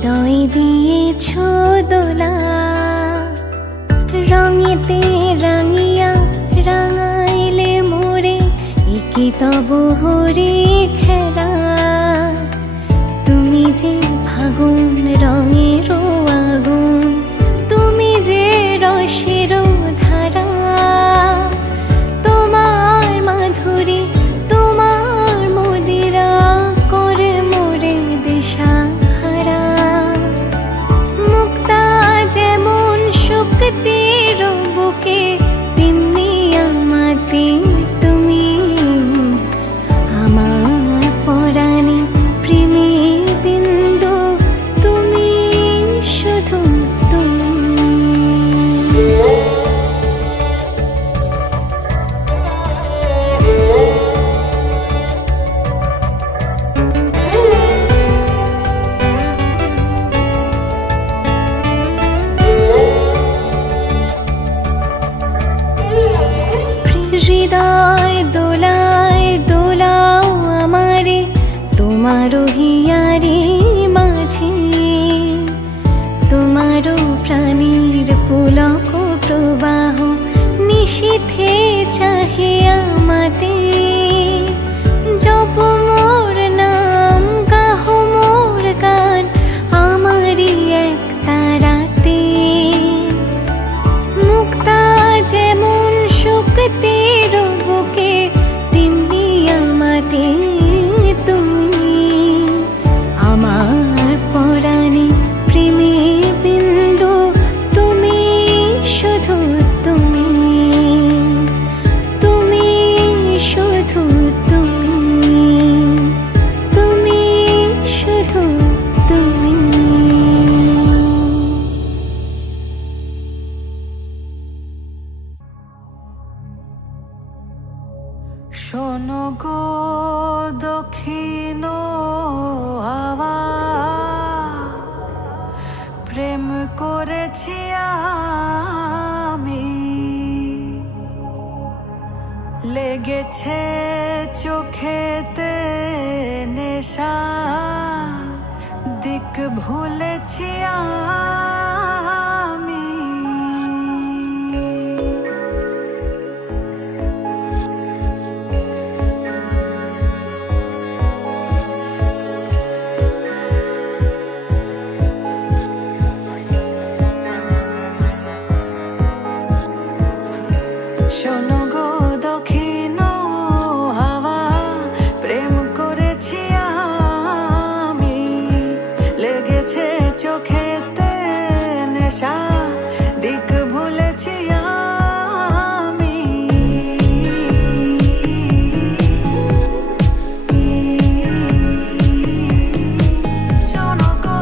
হৃদয় দিয়েছো দোলা, রঙেতে রাঙিয়া রাঙাইলে মোরে, একি তব হরে খেলা। তুমি যে ফাগুন রঙের আগুন, তুমি যে রসের ধারা, তোমার মাধুরী তোমার মদিরা করে মোরে দিশাহারা। মুক্তা যেমন শক্তির বুকে, তেমনি আমাতে তুমি, আমার পরাণে প্রেমের বিন্দু, তুমি শুধু তুমি। হৃদয় দোলায় দোলাও আমারে, তোমারও হিয়ারে মাঝে, তোমারও প্রাণীর পুলক প্রবাহ নিশীথে চাহে আমাতে। জপ মোর নাম, গাহ মোর গান, আমারই এক তারাতে। মুক্তা যেমন শক্তির বুকে, তেমনি আমাতে তুমি, আমার পরাণে প্রেমের বিন্দু, তুমি শুধু তুমি, তুমি শুধু তুমি, তুমি শুধু তুমি। শোনো গো দক্ষিণ হাওয়া, প্রেম করেছি আমি, লেগেছে চোখেতে নেশা, দিক ভুলেছি আমি। শোনো গো দক্ষিণ হাওয়া, প্রেম করেছি আমি, লেগেছে চোখেতে নেশা, দিক ভুলেছি আমি। শোনো গো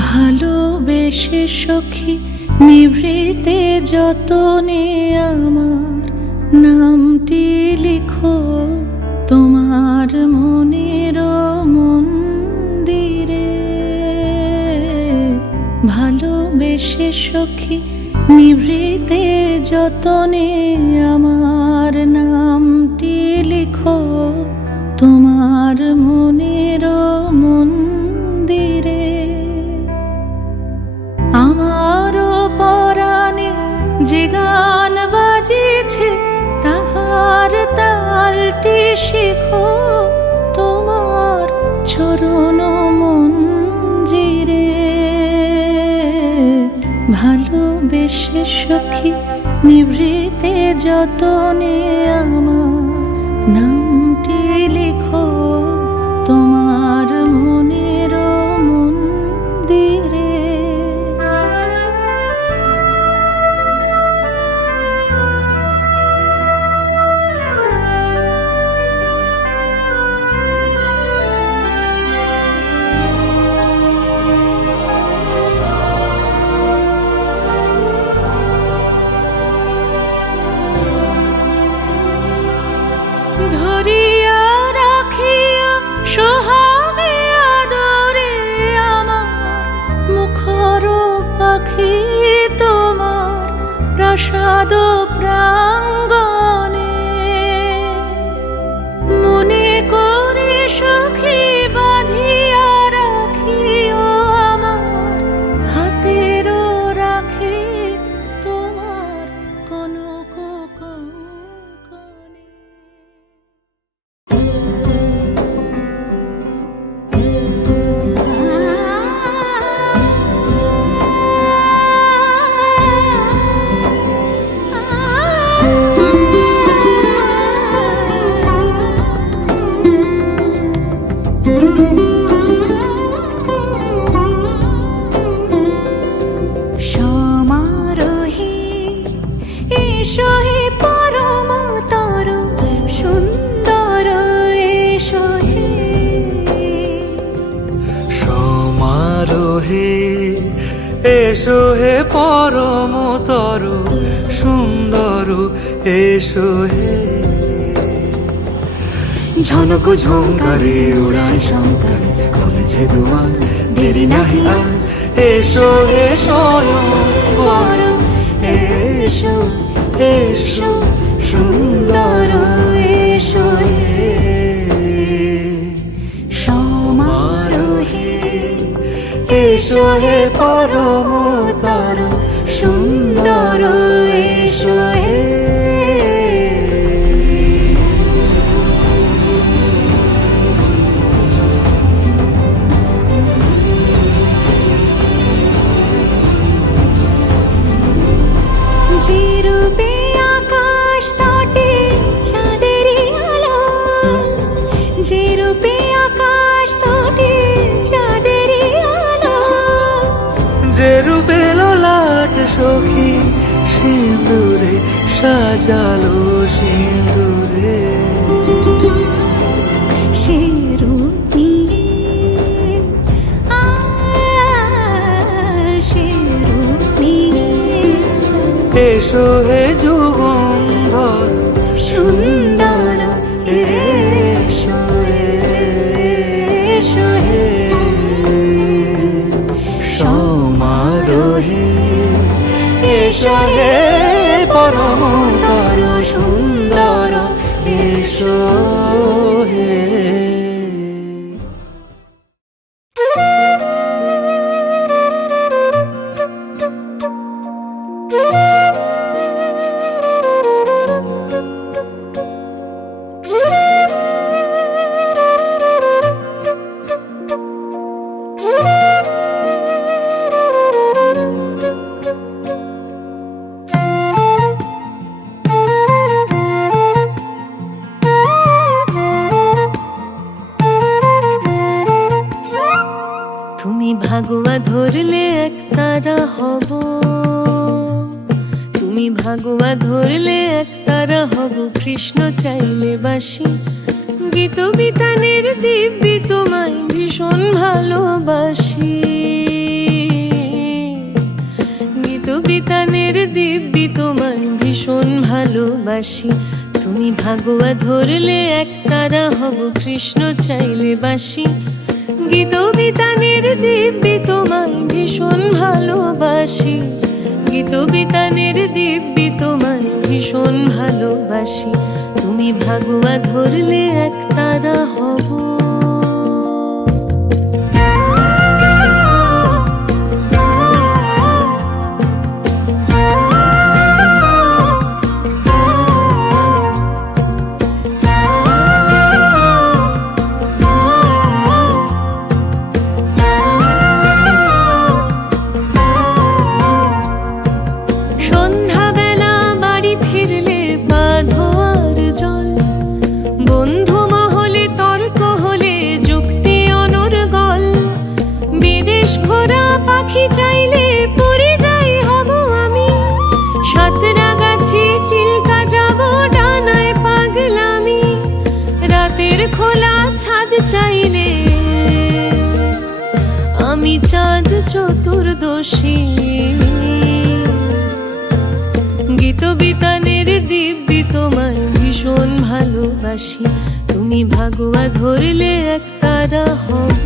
ভালোবেসে সখী নিভৃতে যতনে আমার নামটি লিখো তোমার মনের মন্দিরে। ভালোবেসে সখী নিভৃতে যতনে আমার নামটি লিখো তোমার মনের মন্দিরে। আমারও পরাণে যে গান বাজিছে তাহার তালটি শিখো তোমার চরণ মঞ্জিরে। ভালোবেসে সখী নিভৃতে যতনে আমার নামটি লিখো তোমার মনের মন্দিরে। ধরিয়া রাখিয়া সোহাগে আদরে আমার মুখর পাখি তোমার প্রাসাদ প্রাঙ্গণে। মনে করে সখী বাঁধিয়া রাখিও আমার হাতের রাখি তোমার কনক কঙ্কণে। সমারোহে এসো হে পরমতর সুন্দর এসো হে। সমারোহে এসো হে পরমতর সুন্দর এসো হে। ঝনক ঝঙ্কারে উড়ায় শঙ্কর কমেছে দুয়ার দেরি নাহি আর। এসো হে স্বয়ংবর এসো এসো সুন্দর এসো হে। সমারোহে এসো হে পরমতর সুন্দর এসো হে। যে রূপে আকাশ তটে চাঁদেরই আলো, যে রূপে আকাশ তটে চাঁদেরই আলো। যে রূপে ললাট সখী সিঁদুরে সাজালো সিঁদুরে। সে রূপ নিয়ে সে রূপ নিয়ে এসো হে যুগন্ধর সুন্দর এসো এসো হে। সমারোহে এসো হে পরমতর সুন্দর এসো হে। তুমি ভাগুয়া ধরলে এক তারা হব, তুমি ভাগুয়া ধরলে এক তারা হব। কৃষ্ণ চাইলে বাসি গীত বিতানের দিব্যি তোমায় ভীষণ ভালোবাসি। ভালোবাসি। তুমি ভাগুয়া ধরলে একতারা হব, কৃষ্ণ চাইলে বাসি। গীত বিতানের দিব্যি তোমায় ভীষণ ভালোবাসি। গীত বিতানের দিব্যি তোমায় ভীষণ ভালোবাসি। তুমি ভাগুয়া ধরলে একতারা হব। চাইলে আমি চাঁদ চতুর্দশী। গীত বিতানের দিব্যি তোমায় ভীষণ ভালোবাসি। তুমি ভাগুয়া ধরলে একতারা হব।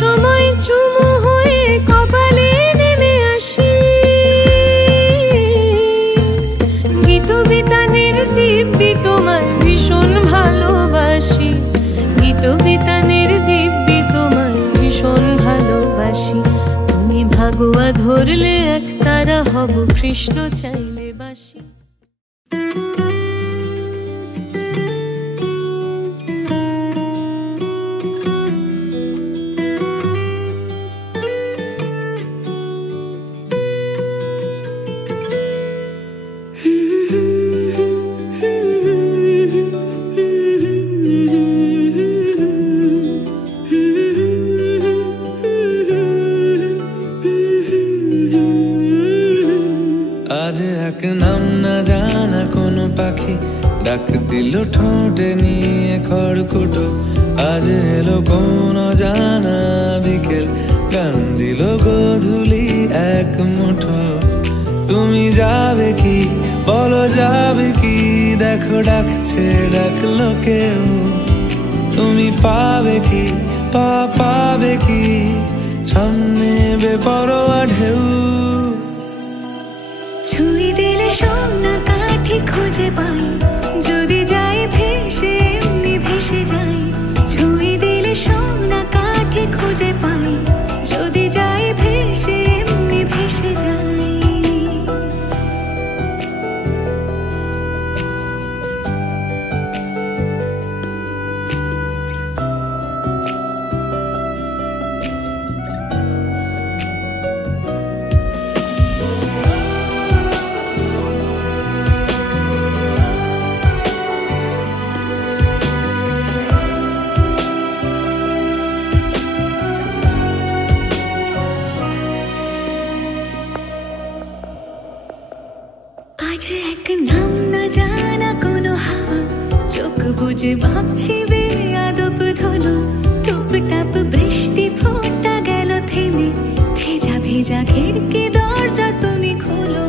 সময় চুমু হয়ে কপালে নেমে আসি। গীত বিতানের দিব্যি তোমায় ভীষণ ভালোবাসি। গীত বিতানের দিব্যি তোমায় ভীষণ ভালোবাসি। তুমি ভাগুয়া ধরলে একতারা হব, কৃষ্ণ চাইলে বাসি। ডাক দিল ঠোঁটে নিয়ে খড়কুটো, আজ এলো কোন জানা বিকেল, গান দিল গোধূলি এক মুঠো। তুমি যাবে কি বলো, যাবে কি দেখো ডাকছে ডাকলো কেউ। তুমি পাবে কি পাবে কি সামনে বেপরোয়া ঢেউ। ছুঁয়ে দিলে সোনা কাঠি খুঁজে পাই, যদি যাই ভেসে এমনি ভেসে যাই। ছুঁয়ে দিলে সোনা কাঠি খুঁজে পাই, যদি যাই ভেসে এমনি ভেসে যাই। আজ এক নাম না জানা কোনো হাওয়া, চোখ বুঝে ভাবছি বেয়াদব ধলো। টুপটাপ বৃষ্টি ফোঁটা গেল থেমে, ভেজা ভেজা খিড়কি দরজা তুমি খোলো।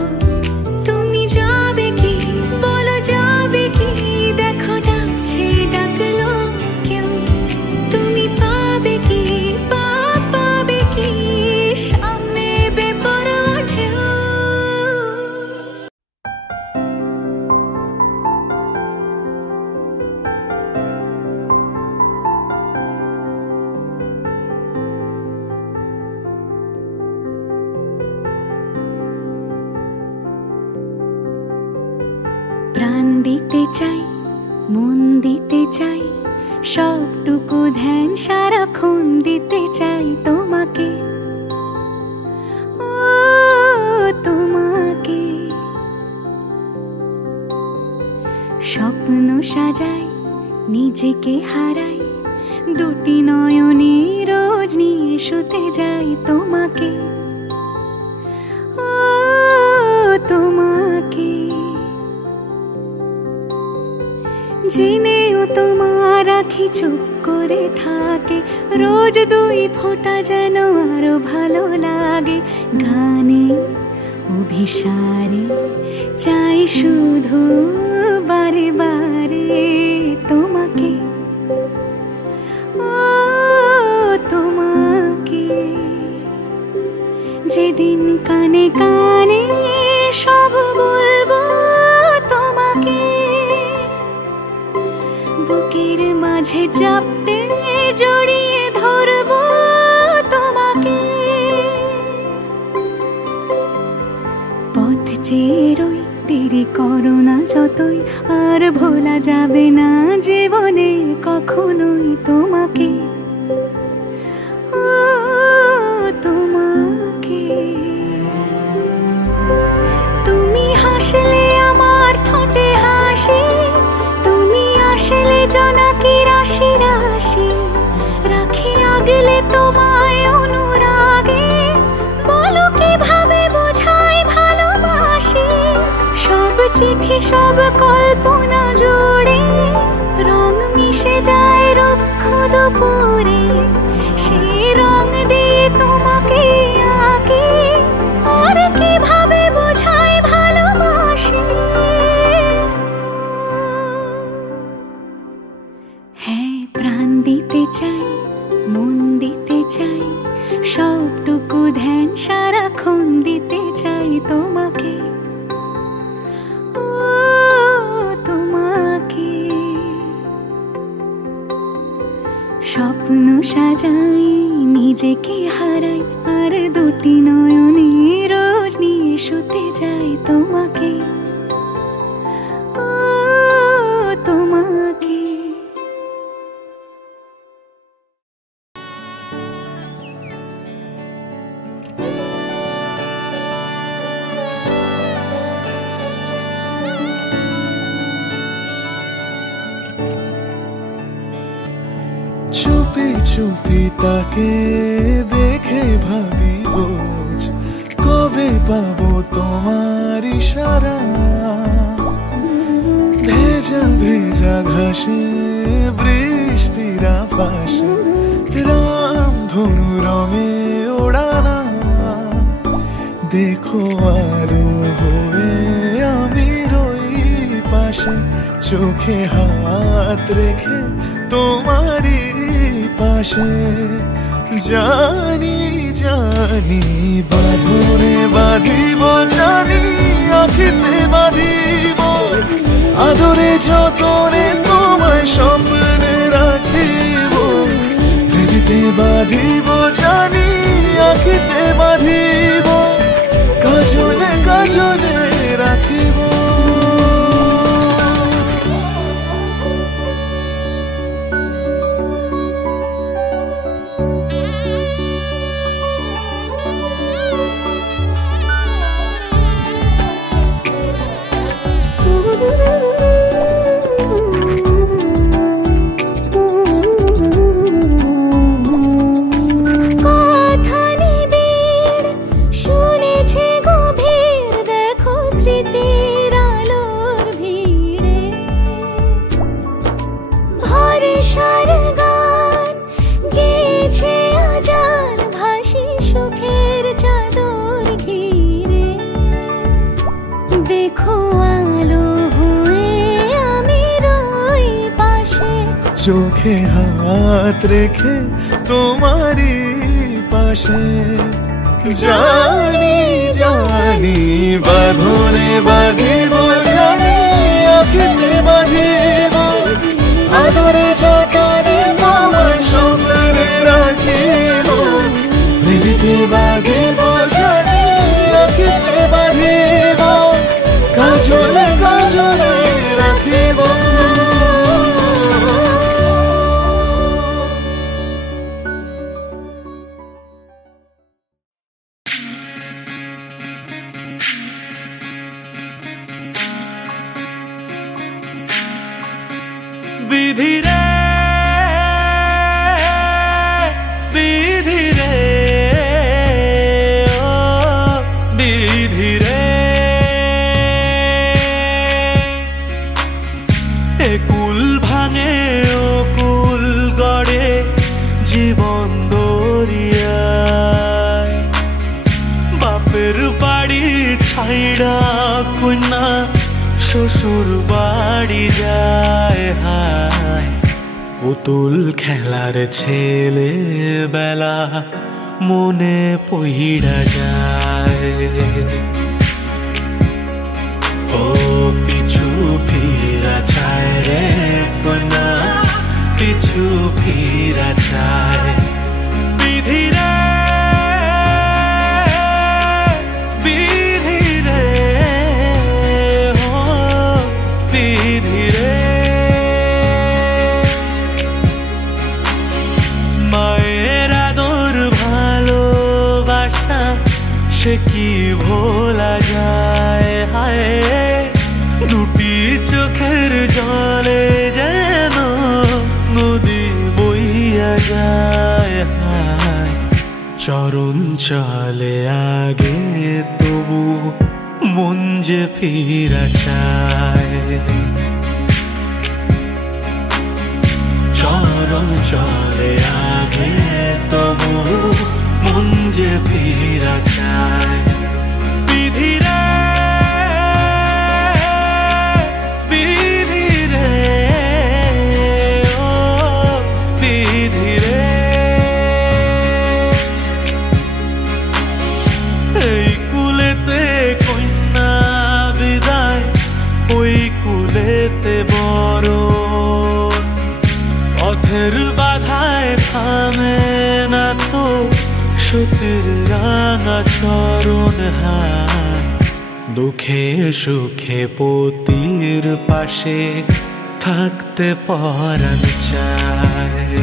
তুমি যাবে কি বলো, যাবে কি দেখো ডাকছে ডাকলো কেউ। তুমি পাবে কি পাবে কি সামনে বেপরোয়া ঢেউ। প্রাণ দিতে চাই, মন দিতে চাই, সবটুকু ধ্যান সারাক্ষণ দিতে চাই তোমাকে, ও তোমাকে। স্বপ্ন সাজাই, নিজেকে হারাই, দুটি নয়নে রোজ নিয়ে শুতে যাই তোমাকে, ও তোমাকে। জেনেও তোমার আখি চুপ করে থাকে, রোজ দুই ফোঁটা যেন আরো ভালো লাগে। গানে অভিসারে চাই শুধু বারে বারে তোমাকে, ও তোমাকে। যেদিন কানে কানে সব বলবো তোমাকে, বুকের মাঝে চাপতে জড়িয়ে ধরবো তোমাকে। পথ চেয়ে রই, দেরি করো না যতই, আর ভোলা যাবে না জীবনে কখনোই তোমাকে, ও তোমাকে। তুমি হাসলে আমার ঠোঁটে হাসি, তুমি আসলে জোনাকি রাশি রাশি, রাখি আগলে তোমায় অনুরাগে, বলো কিভাবে বোঝাই ভালোবাসি। সব চিঠি সব কল্পনা জুড়ে রং মিশে যায় রুক্ষ দুপুরে, সেই রং দিয়ে তোমাকে আঁকি, আর কিভাবে বোঝাই ভালোবাসি। হ্যাঁ, প্রাণ দিতে চাই, মন দিতে চাই, সবটুকু ধ্যান সারাক্ষণ দিতে চাই তোমাকে, ও তোমাকে। স্বপ্ন সাজাই, নিজেকে হারাই, আর দুটি নয়নে রোজ নিয়ে শুতে যাই তোমাকে, ও তোমাকে। চুপি চুপি তাকে দেখে ভাবি রোজ, কবে পাবো তোমার ইশারা। ভেজা ভেজা ঘাসে বৃষ্টির আভাসে, রামধনু রঙে ওড়ানা। দেখো আলো হয়ে আমি রই পাশে, চোখে হাত রেখে তোমারই পাশে। জানি জানি বাঁধনে বাঁধিব, জানি আখিতে বাঁধিব, আদরে যতনে তোমায় স্বপ্নে রাখিব। প্রেমেতে বাঁধিব, জানি আখিতে বাঁধিব, কাজলে কাজলে রাখিব। চোখে হাত রেখে তোমারই পাশে। জানি জানি বাঁধনে বাঁধিব, জানি আখিতে বাঁধিব, আদরে যতনে তোমায় স্বপ্নে রাখিব। প্রেমেতে বাঁধিব, জানি আখিতে বাঁধিব, কাজলে কাজলে বিধিরে বিধিরে ও বিধিরে এ কুল ভাঙে ও কুল গড়ে জীবন দরিয়ায় বাপের বাড়ি ছাইড়া কন্যা শ্বশুর বাড়ি যায় হায় পুতুল খেলার ছেলে বেলা মনে পইড়া যায় ও পিছু ফিরা চায় রে কন্যা পিছু ফিরা চায় বিধিরে বিধিরে ও বিধিরে মায়ের আদর ভালোবাসা সে কি ভোলা যায় হায় দুটি চোখের জলে যেন নদী বইয়া যায় হায় চরণ চলে আগে তবু মন যে ফিরা চায় চরণ চলে আগে তবু মন যে ফিরা চায় বিধিরে বিধিরে ও বিধিরে এই কুলেতে কন্যা বিদায় ওই কুলেতে বড় পথের বাধায় থামে না তো সতীর রাঙা চরণ হায় দুঃখে সুখে পতির পাশে থাকতে পরাণ চায়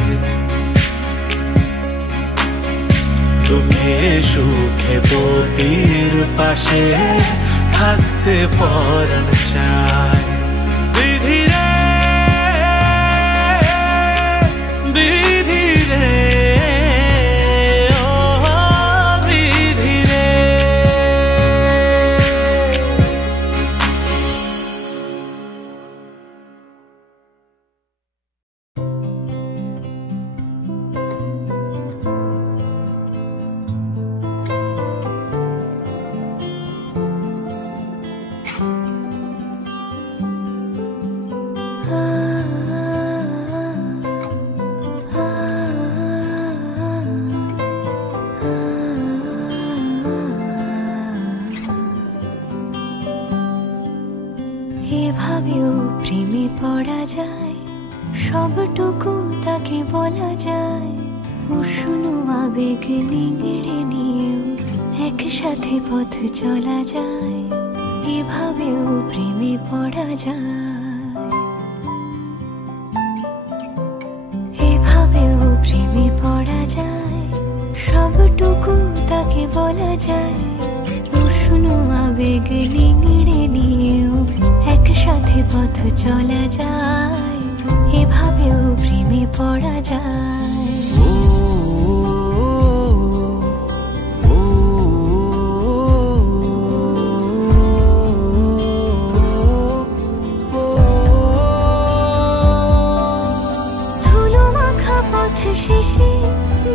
দুঃখে সুখে পতির পাশে থাকতে পরাণ চায় বিধিরে বিধিরে ও বিধিরে এভাবেও প্রেমে পড়া যায় সবটুকু তাকে বলা যায় উষ্ণ আবেগ নিংড়ে নিয়েও একসাথে পথ চলা যায় এভাবেও প্রেমে পড়া যায় এভাবেও প্রেমে পড়া যায় সবটুকু তাকে বলা যায় উষ্ণ আবেগ নিংড়ে নিয়েও একসাথে পথ চলা যায় এভাবেও প্রেমে পড়া যায় ধুলো মাখা পথ শেষে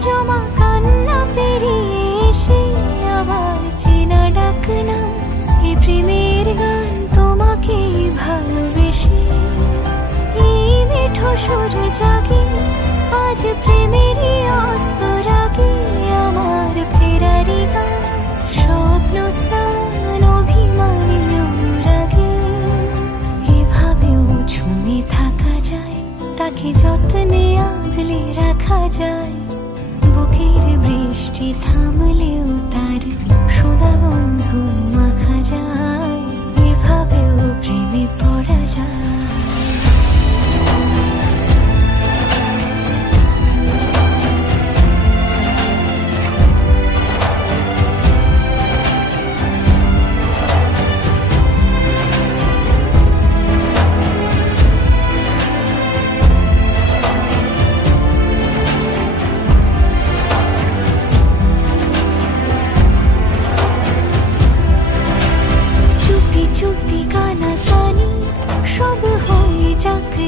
জমা কান্না পেরিয়ে এসে আবার চেনা ডাকনা এই প্রেমের গান তোমাকে ভালোবেসে এই মিঠো সুর জাগে আজ প্রেমেরই অস্ত রাগে আমার ফেরারি গান স্বপ্ন স্নান অভিমানী অনুরাগে এভাবেও ঝুমে থাকা যায় তাকে যত্নে আগলে রাখা যায় বুকের বৃষ্টি থামলেও তার সুধা গন্ধ মাখা যায় এভাবেও প্রেমে পড়া যায়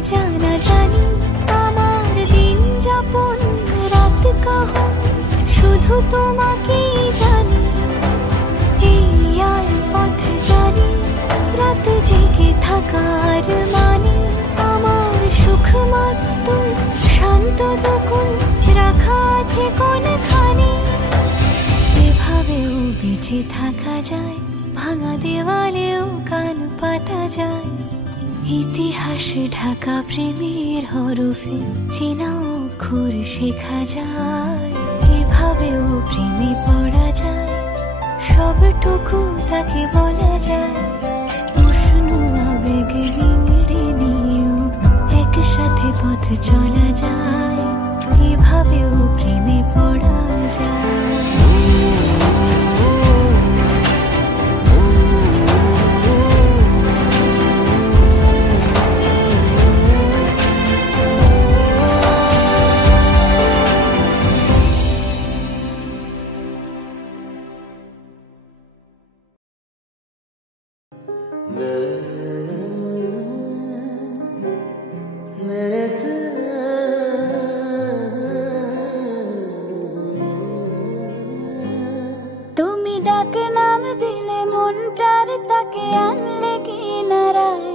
জানা জানি আমার দিন যাপন রাত কাহন শুধু তোমাকেই জানি। এই আয় পথ জানি রাত জেগে থাকার মানে আমার সুখ মাস্তুল শান্ত দুকুল রাখা আছে কোনখানে। এভাবেও বেঁচে থাকা যায়, ভাঙা দেওয়ালেও কান পাতা যায়। ইতিহাস ঢাকা প্রেমের হরফে চেনা অক্ষর শেখা যায়। এভাবেও প্রেমে পড়া যায়, সবটুকু তাকে বলা যায়। উষ্ণ আবেগ রিংড়ে নিয়েও একসাথে পথ চলা যায়। এভাবেও প্রেমে পড়া যায়। তুমি ডাকে নাম দিলে মনটার তাকে আনলে কিনারায়।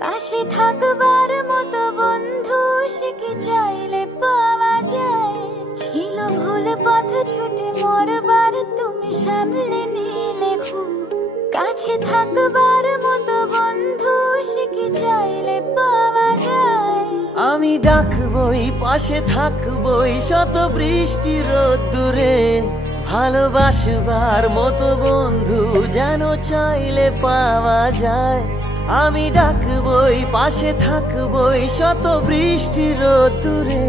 পাশে থাকবার মতো বন্ধু সে কি চাইলে পাওয়া যায়। ছিল ভুল পথ ছুটে মরবার তুমি সামলে নিলে খুব। কাছে থাকবার মতো বন্ধু সে কি চাইলে পাওয়া যায়। আমি ডাকবই পাশে থাকবই শত বৃষ্টি রোদ্দুরে। ভালোবাসবার মতো বন্ধু যেন চাইলে পাওয়া যায়। আমি ডাকবই পাশে থাকবই শত বৃষ্টি রোদ্দুরে।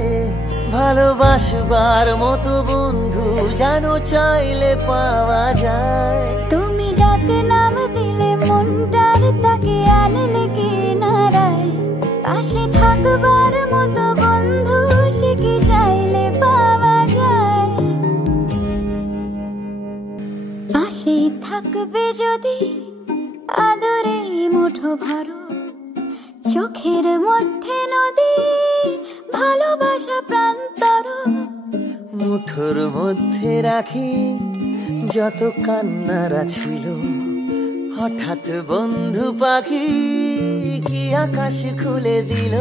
ভালোবাসবার মতো বন্ধু যেন চাইলে পাওয়া যায়। তুমি ডাকে নাম দিলে মনটার তাকে আনলে কিনারায়। পাশে থাকবার মতো বন্ধু সে কি চাইলে পাওয়া যায়। পাশে থাকবে যদি আদরে মুঠো ভরো। চোখের মধ্যে নদী ভালোবাসা প্রান্তর। মুঠোর মধ্যে রাখি যত কান্নারা ছিল। হঠাৎ বন্ধু পাখি কি আকাশ খুলে দিল।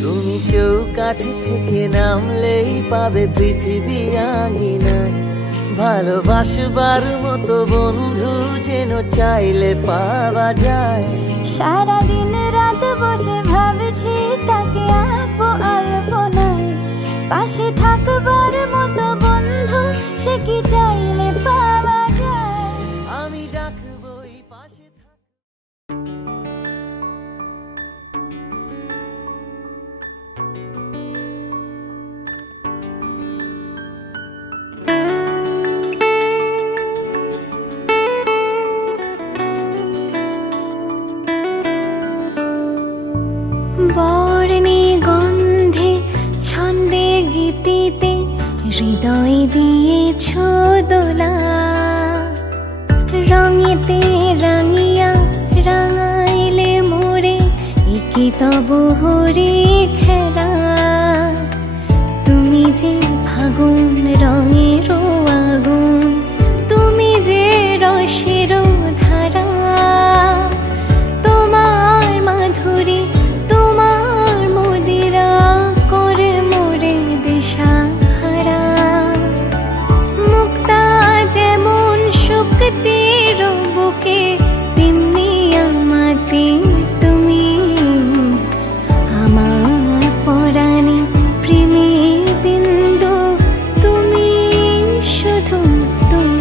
তুমি চৌকাঠি থেকে নামলেই পাবে পৃথিবী আঙিনায়। ভালোবাসবার মতো বন্ধু যেন চাইলে পাওয়া যায়। সারাদিন রাত বসে ভাবছি তাকে আঁকবো আলপনায়। পাশে থাকবার মতো বন্ধু সে কি চাইলে পাওয়া যায়। আমি ডাকবই পাশে বর্ণে গন্ধে ছন্দে গীতিতে হৃদয় দিয়েছ দোলা। রঙেতে রাঙিয়া রাঙাইলে মোরে একি তব হরে খেলা। তুমি যে ফাগুন রঙের আগুন, তুমি যে রসের ধারা। তোমার মাধুরী তোমার মদিরা করে মোরে দিশাহারা। মুক্তা যেমন শক্তির বুকে তেমনি আমাতে তুমি। আমার পরাণে প্রেমের বিন্দু তুমি, শুধু তুমি।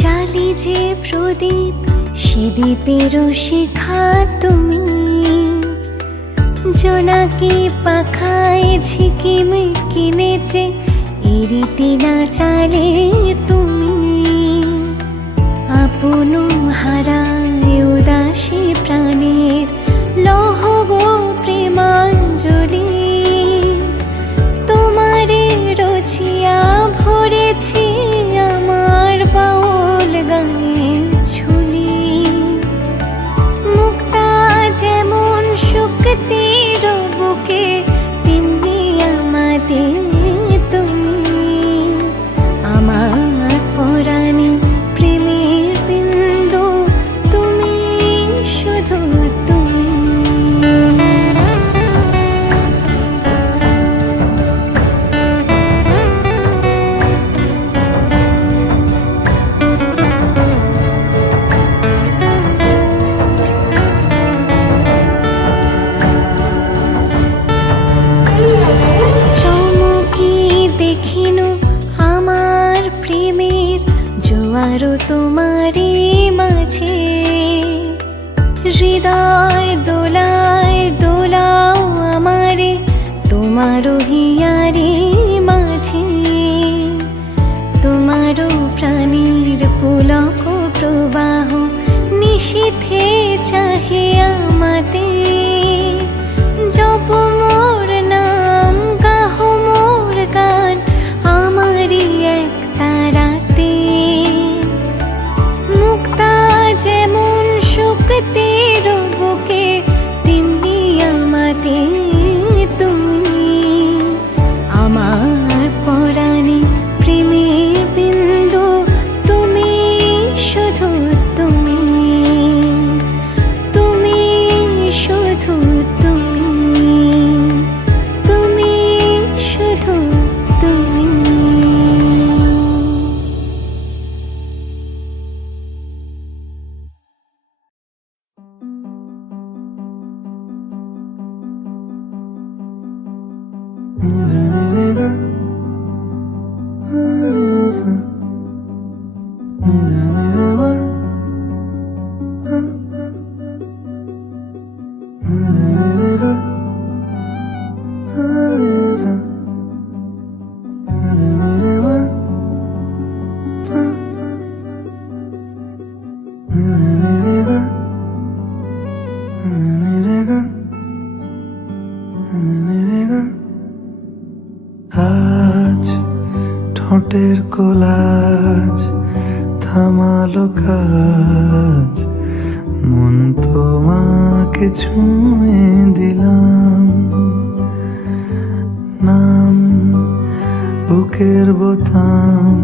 জালি যে প্রদীপ সে দ্বীপের শিখা তুমি। জোনাকি পাখায় ঝিকিমি কিনেছে এরিতি না চালে তুমি। আপন হারায় উদাসী প্রাণের লহ গো প্রেমাঞ্জলি তোমারে রচিয়া ভরেছি আমার বাউল গানের ঝুলি মুক্তা যেমন শুকতির বুকে তেমনি আমাদের তুমি আমার পরাণে প্রেমের বিন্দু তুমি শুধু তুমি দেখিনু আমার প্রেমের জোয়ারও তোমারই মাঝে হৃদয় দোলায় দোলাও আমারে তোমারও হিয়ারে মাঝে তোমারও প্রাণীর পুলক প্রবাহ নিশীথে চাহে আমাতে জপ মোর নাম গাহ মোর গান আমারি এক তারাতে মুক্তা যেমন শুকতির বুকে তেমনি আমাতে তুমি আমার পরাণে প্রেমের বিন্দু তুমি শুধু তুমি তুমি শুধু তুমি তুমি শুধু তুমি আজ ঠোঁটের কোলাজ থামালো কাজ মন তোমাকে ছুঁয়ে দিলাম নাম বুকের বোতাম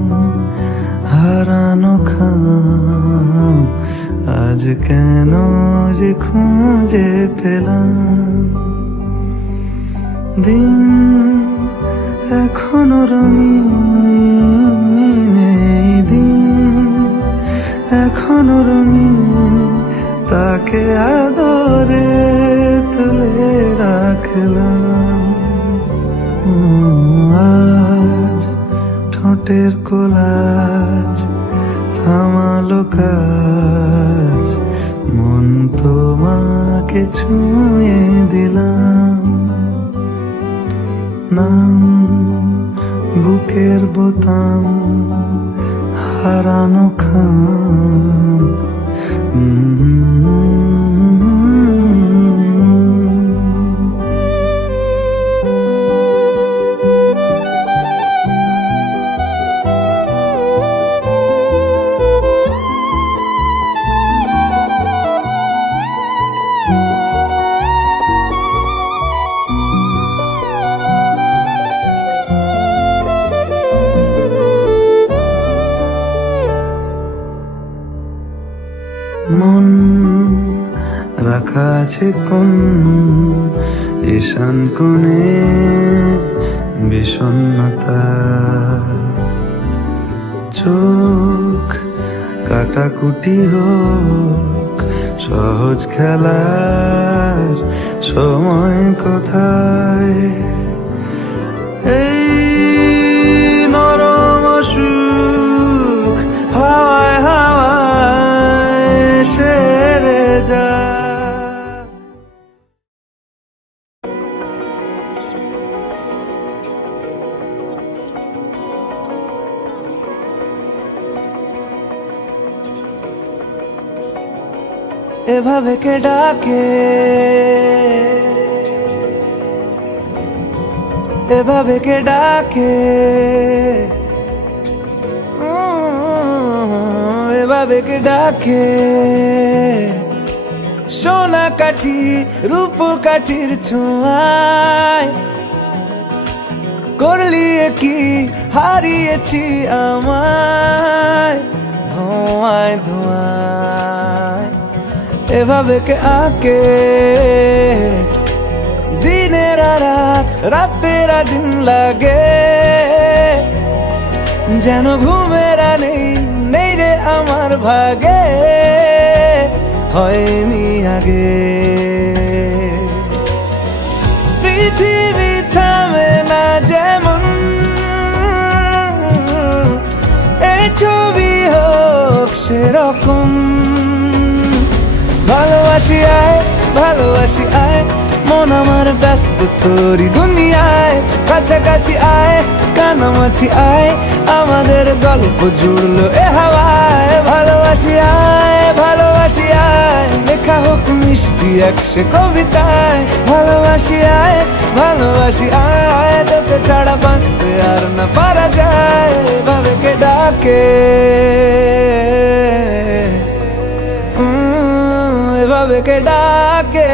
হারানো খাম আজ কেন যে খুঁজে পেলাম দিন এখনো রঙিন এই দিন এখনো রঙিন তাকে আদরে তুলে রাখলাম আজ ঠোঁটের কোলাজ থামালো কাজ মন তোমাকে ছুঁয়ে দিলাম নাম বুকের বোতাম হারানো খাম মন রাখা আছে কোন ঈশান কোণে বিষণ্ণতা চোখ কাটাকুটি হোক সহজ খেলার সময় কোথায় এই নরম সুখ হাওয়ায় হাওয়ায় সেরে যায় এভাবে কে ডাকে, এভাবে কে ডাকে, এভাবে কে ডাকে। সোনা কাঠি রূপ কাঠির ছোঁয়ায় করলি কি হারিয়েছি আমায় ধোঁয়ায় ধোঁয়ায়। এভাবে কে আকে দিনের রাত রাতের দিন লাগে, যেন ঘুমেরা নেই নেই রে আমার ভাগে, হয়নি আগে। পৃথিবী থামে না যেমন, এই ছবি হোক সেরকম। ভালোবাসি আয়, ভালোবাসি আয়, মন আমার ব্যস্ত তোরি দুনিয়ায়। কাছাকাছি আয়, কানামাছি আয়, আমাদের গল্প জুড়লো এ হাওয়ায়। ভালোবাসি আয়, ভালোবাসি আয়, লেখা হোক মিষ্টি একশে কবিতায়। ভালোবাসি আয়, ভালোবাসি আয়, তোকে ছাড়া বাঁচতে আর না পারা যায়। এভাবে কে ডাকে, এভাবে কে ডাকে।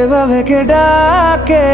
এভাবে কে ডাকে।